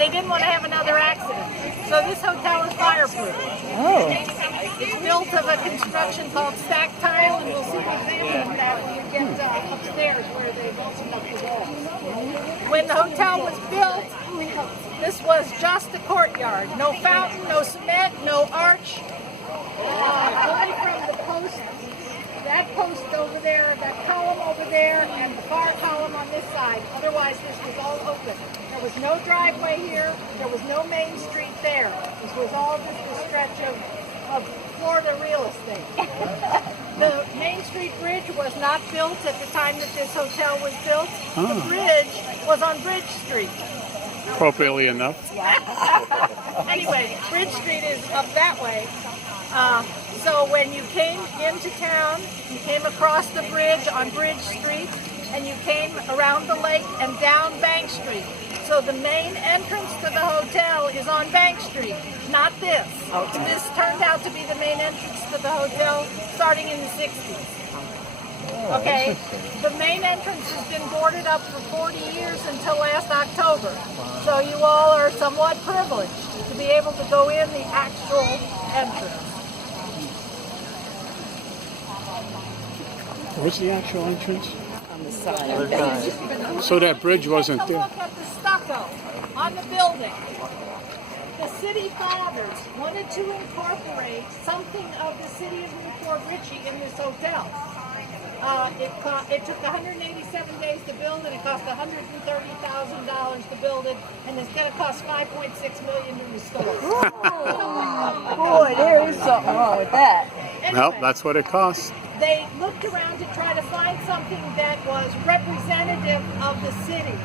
they didn't want to have another accident. So this hotel is fireproof. Oh. It's built of a construction called stack tile, and we'll see an example of that when we get upstairs where they've opened up the walls. When the hotel was built, this was just a courtyard. No fountain, no cement, no arch. Only from the post, that post over there, that column over there, and the far column on this side. Otherwise, this was all open. There was no driveway here. There was no main street there. This was all just a stretch of Florida real estate. The Main Street Bridge was not built at the time that this hotel was built. The bridge was on Bridge Street. Appropriately enough. Anyway, Bridge Street is up that way. So when you came into town, you came across the bridge on Bridge Street, and you came around the lake and down Bank Street. So the main entrance to the hotel is on Bank Street, not this. Okay. This turned out to be the main entrance to the hotel starting in the 60s. Okay, the main entrance has been boarded up for 40 years until last October. So you all are somewhat privileged to be able to go in the actual entrance. Where's the actual entrance? On the side. So that bridge wasn't Take a there. look at the stucco on the building. The city fathers wanted to incorporate something of the city of Port Richey in this hotel. It took 187 days to build, and it cost $130,000 to build it, and it's going to cost $5.6 million to restore. Boy, there is something wrong with that. Anyway, Well, that's what it costs. they looked around to try to find something that was representative of the city.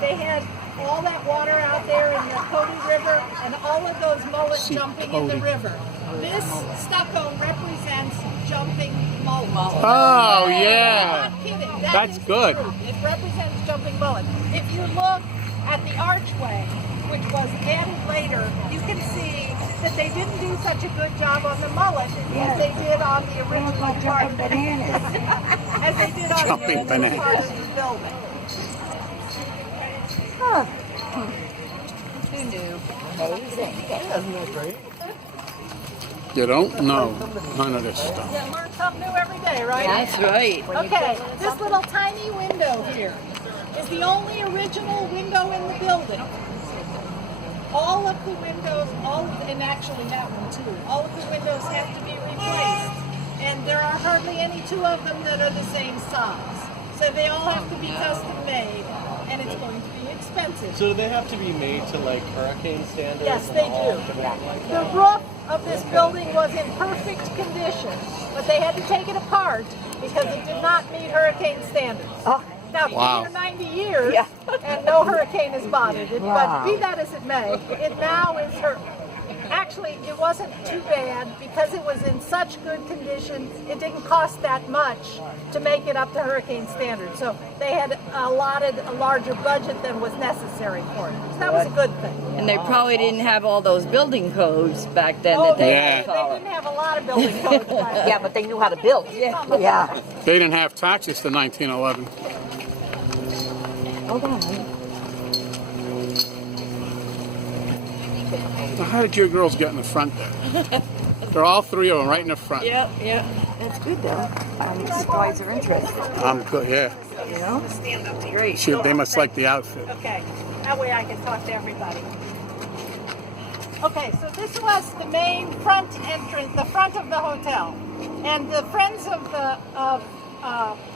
They had all that water out there in the Cody River and all of those mullets jumping in the river. This stucco represents jumping mullet. Oh, yeah. I'm not kidding. That's is good. true. It represents jumping mullet. If you look at the archway, which was added later, you can see that they didn't do such a good job on the mullet as they did on the original part of the as they did on the original part of the building. Huh. Who knew? Isn't that great? You don't know none of this stuff. You learn something new every day, right? That's right. Okay, this little tiny window here is the only original window in the building. All of the windows, and actually that one too, all of the windows have to be replaced. And there are hardly any two of them that are the same size. So they all have to be custom made, and it's going to be expensive. So do they have to be made to like hurricane standards? Yes, and they all do. everything like The that? roof of this building was in perfect condition, but they had to take it apart because it did not meet hurricane standards. Now, it's Wow. been here 90 years, and no hurricane has bothered it, but be that as it may, it now is hurt. Actually, it wasn't too bad because it was in such good condition. It didn't cost that much to make it up to hurricane standards. So they had allotted a larger budget than was necessary for it. So that was a good thing. And they probably didn't have all those building codes back then Oh, that they they, had to they follow. didn't have a lot of building codes back then. Yeah, but they knew how to build. Yeah. They didn't have taxes to 1911. Hold on. Now, how did your girls get in the front there? They're all three of them right in the front. Yep. That's good though. These guys are interested. I'm good, yeah. You know? Great. See, they must like the outfit. Okay, that way I can talk to everybody. Okay, so this was the main front entrance, the front of the hotel. And the friends of the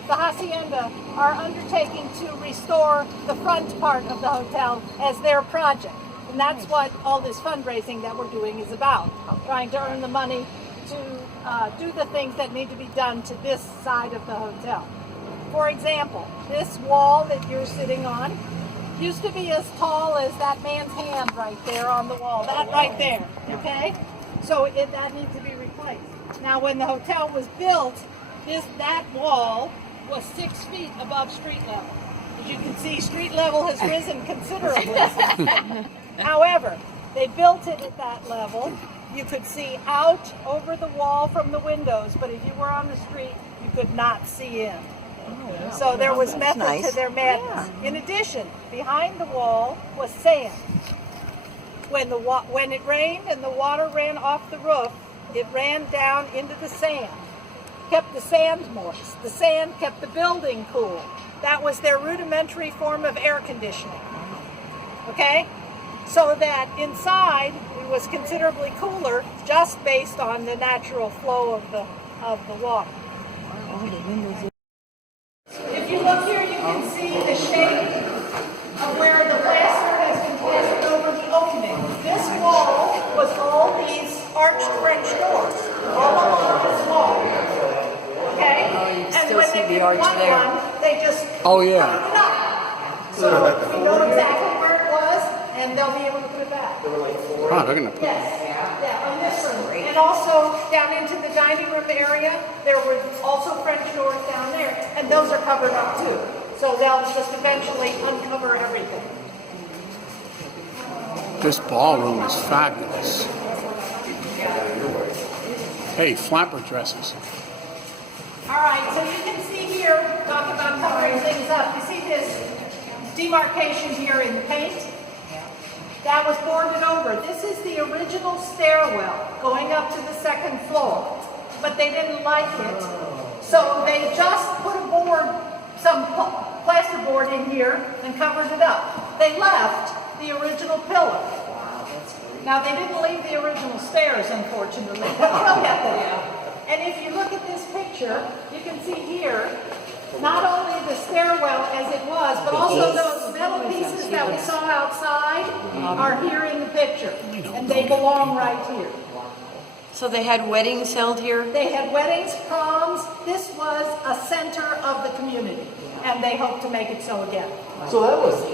Hacienda are undertaking to restore the front part of the hotel as their project. And that's what all this fundraising that we're doing is about, trying to earn the money to do the things that need to be done to this side of the hotel. For example, this wall that you're sitting on used to be as tall as that man's hand right there on the wall, that right there, okay? So that needs to be replaced. Now, when the hotel was built, that wall was 6 feet above street level. As you can see, street level has risen considerably. However, they built it at that level. You could see out over the wall from the windows, but if you were on the street, you could not see in. So there was method to their madness. In addition, behind the wall was sand. when it rained and the water ran off the roof, it ran down into the sand, kept the sand moist. The sand kept the building cool. That was their rudimentary form of air conditioning. Okay? So that inside it was considerably cooler just based on the natural flow of the water. If you look here, you can see the shape of where the plaster has been plastered over the opening. This wall was all these arched French doors, all along this wall. Okay? And still when see they the did arch one, there. they just Oh, yeah. covered it up. So we know exactly where it was, and they'll be able to put it back. Oh, they're gonna. Yes, yeah, on this room. And also down into the dining room area, there were also French doors down there, and those are covered up too. So they'll just eventually uncover everything. This ballroom is fabulous. Hey, flapper dresses. All right, so you can see here, talk about covering things up. You see this demarcation here in the paint? That was boarded over. This is the original stairwell going up to the second floor, but they didn't like it. So they just put some plasterboard in here and covered it up. They left the original pillar. Now they didn't leave the original stairs, unfortunately, but we'll get there. And if you look at this picture, you can see here, not only the stairwell as it was, but also those metal pieces that we saw outside are here in the picture. And they belong right here. So they had weddings held here? They had weddings, proms. This was a center of the community. And they hope to make it so again. So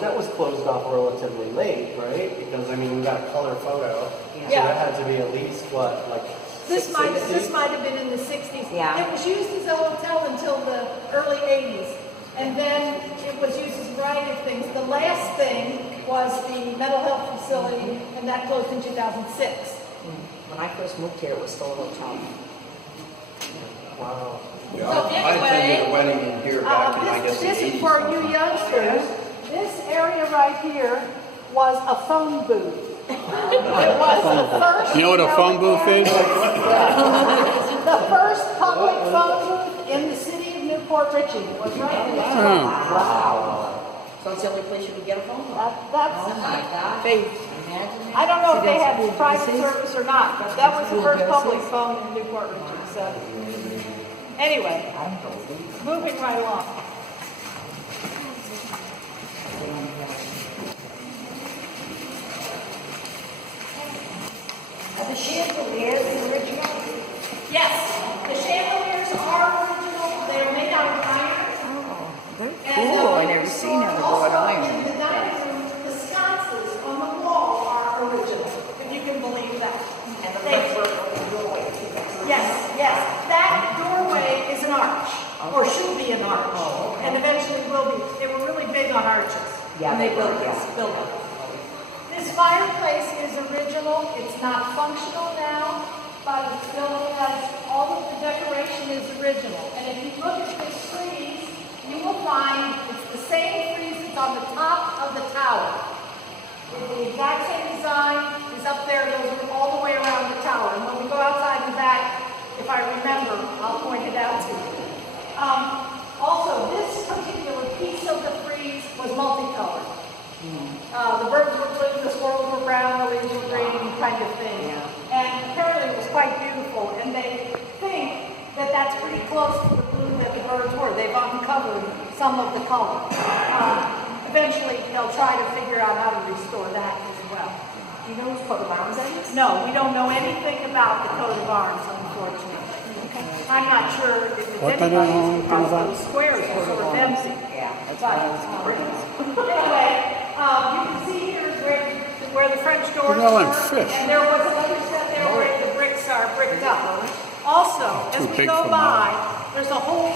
that was closed off relatively late, right? Because I mean, we got a color photo, so that had to be at least what, like. This might have been in the 60s. Yeah. It was used as a hotel until the early 80s. And then it was used as a variety of things. The last thing was the mental health facility, and that closed in 2006. When I first moved here, it was still a hotel. Wow. Yeah, So I attended a wedding in here back in, I guess, the this is 80s. for you youngsters. This area right here was a phone booth. It was the first. You know what a phone booth is? The first public phone booth in the city of Newport Richey. It was right in this Oh. Wow. So it's the only place you could get a phone call. That's Oh my God. faith. Imagine that. I don't know if they had private service or not, but that was the first public phone in Newport Richey. So, anyway, moving right along. Are the chandeliers original? Yes, the chandeliers are original. They are made out of iron. Oh, very cool. I never seen how to go at Also, in iron. the dining room, the sconces on the wall are original, if you can believe that. And the brickwork of the doorway. Yes. That doorway is an arch, or should be an arch, and eventually will be. They were really big on arches when they built this building. This fireplace is original. It's not functional now, but it still has all of the decoration is original. And if you look at this frieze, you will find it's the same frieze that's on the top of the tower. It's the exact same design is up there, goes all the way around the tower. And when we go outside and back, if I remember, I'll point it out to you. Also, this particular piece of the frieze was multicolored. The birds were blue, the squirrels were brown, the leaves were green, kind of thing. And apparently it was quite beautiful. And they think that that's pretty close to the blue that the birds were. They've uncovered some of the color. Eventually, they'll try to figure out how to restore that as well. Do you know whose coat of arms that is? No, we don't know anything about the coat of arms, unfortunately. I'm not sure if it's What the anybody's hell because about- those squares were sort of empty. Yeah, that's But, why I was anyway, you can see here where the French doors Look at all them were, fish. and there was another set there where the bricks are bricked up. Also, as Too we big go for by, mine. there's a hole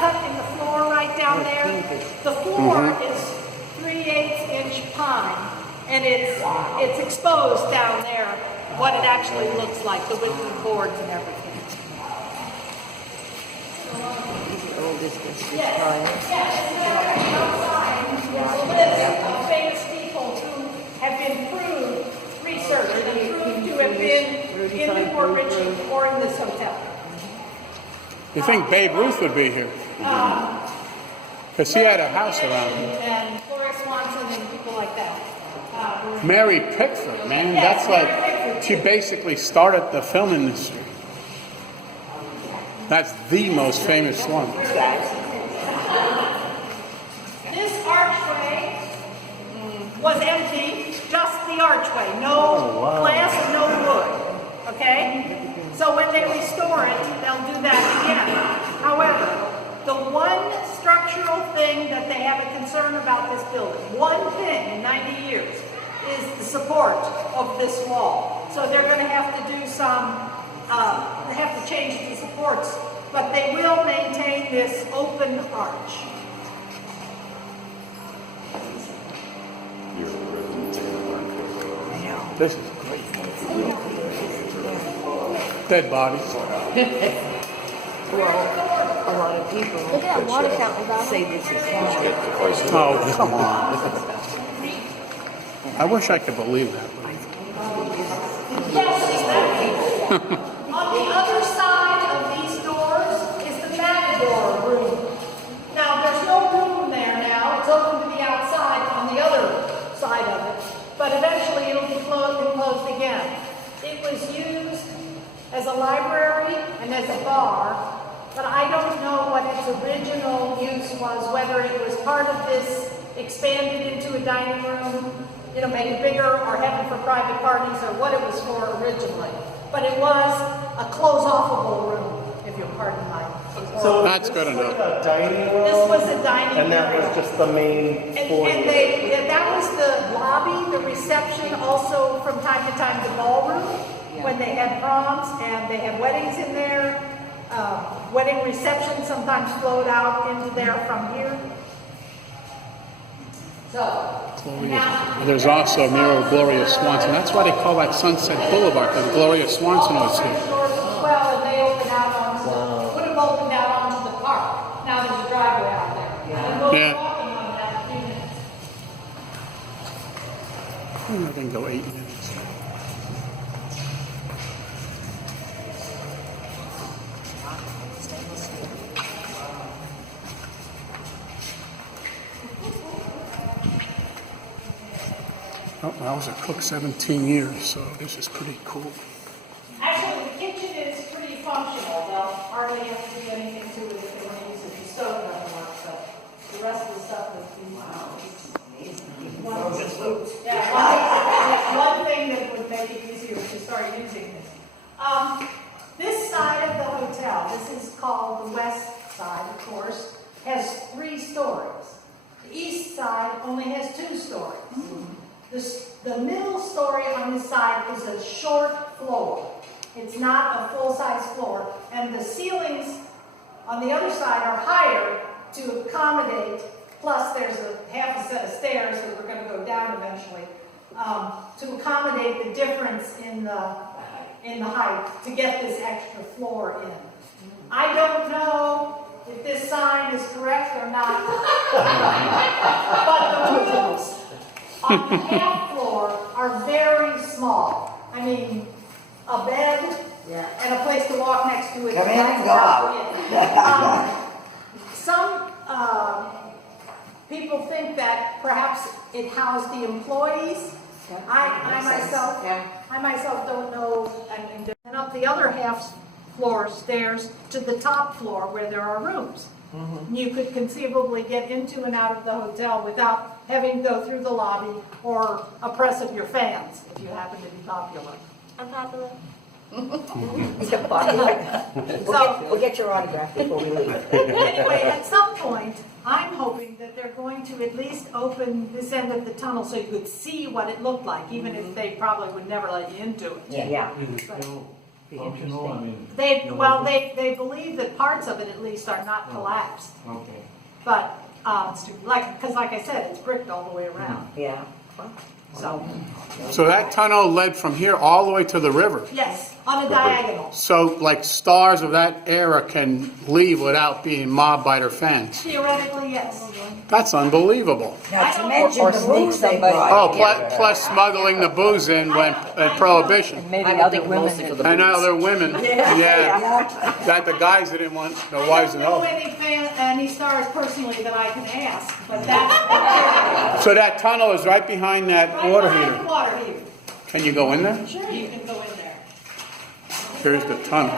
cut in the floor right down there. The floor is 3/8 inch pine, and it's exposed down there what it actually looks like, the width of the boards and everything. The oldest district Yes, prior. yes, and there outside is a list of famous people who have been proved research and proved to have been in the Port Richey or in this hotel. You think Babe Ruth would be here? Because he had a house around here. And Gloria Swanson and people like that. Mary Pickford, man, Yes, that's Mary like, Pickford, she too. basically started the film industry. That's the most famous one. This archway was empty, just the archway, no glass and no wood, okay? So when they restore it, they'll do that again. However, the one structural thing that they have a concern about this building, one thing in 90 years, is the support of this wall. So they're going to have to do some, they have to change the supports, but they will maintain this open arch. This is great. Dead bodies. Well, a lot of people Look at that water fountain, Bob. say this is fun. Oh, come on. I wish I could believe that. Yes, exactly. On the other side of these doors is the matador room. Now, there's no room there now. It's open to the outside on the other side of it. But eventually it'll be closed and closed again. It was used as a library and as a bar, but I don't know what its original use was, whether it was part of this expanded into a dining room, you know, made it bigger or headed for private parties or what it was for originally. But it was a close-offable room, if you'll pardon my. So That's was good this enough. like a dining room? This was a dining And that area. was just the main foyer. And that was the lobby, the reception, also from time to time the ballroom, when they had proms and they had weddings in there. Wedding reception sometimes flowed out into there from here. So, now, There's also a mural of Gloria Swanson. That's why they call that Sunset Boulevard, because Gloria Swanson was here. doors as well, and they open out onto would have opened out onto the park. Now there's a driveway out there. And we'll Yeah. be walking on that in a few minutes. I can go 8 minutes. Oh, I was a cook 17 years, so this is pretty cool. Actually, the kitchen is pretty functional. They'll hardly have to do anything to it if they want to use it. The stove doesn't work, but the rest of the stuff is one thing that would make it easier to start using this. This side of the hotel, this is called the west side, of course, has 3 stories. The east side only has 2 stories. The middle story on this side is a short floor. It's not a full-size floor. And the ceilings on the other side are higher to accommodate, plus there's a half a set of stairs that we're going to go down eventually, to accommodate the difference in the height to get this extra floor in. I don't know if this sign is correct or not, but the rooms on the half floor are very small. I mean, a bed and a place to walk next to it. Come in and go out. Some people think that perhaps it housed the employees. I myself don't know. And up the other half floor stairs to the top floor where there are rooms. You could conceivably get into and out of the hotel without having to go through the lobby or a press of your fans if you happen to be popular. Unpopular. We'll get your autograph before we leave. Anyway, at some point, I'm hoping that they're going to at least open this end of the tunnel so you could see what it looked like, even if they probably would never let you into it. Yeah. Functional, I mean. They believe that parts of it at least are not collapsed. Okay. But, like I said, it's bricked all the way around. Yeah. So that tunnel led from here all the way to the river. Yes, on a diagonal. So, like, stars of that era can leave without being mobbed by their fans. Theoretically, yes. That's unbelievable. Not to mention the booze they brought. Oh, plus smuggling the booze in when Prohibition. Maybe I would other think mostly for women. the And booze. other women. Yeah. That the guys didn't want the wives to I don't know know. any stars personally that I can ask, but that's So that tunnel is right behind that right water behind the heater. water heater. Can you go in there? Sure, you can go in there. Here's the tunnel.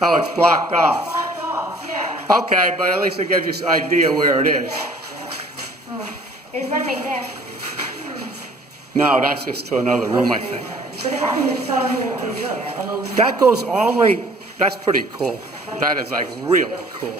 Oh, it's blocked off. Blocked off, yeah. Okay, but at least it gives you an idea where it is. There's one right there. No, that's just to another room, I think. That goes all the way, that's pretty cool. That is like really cool.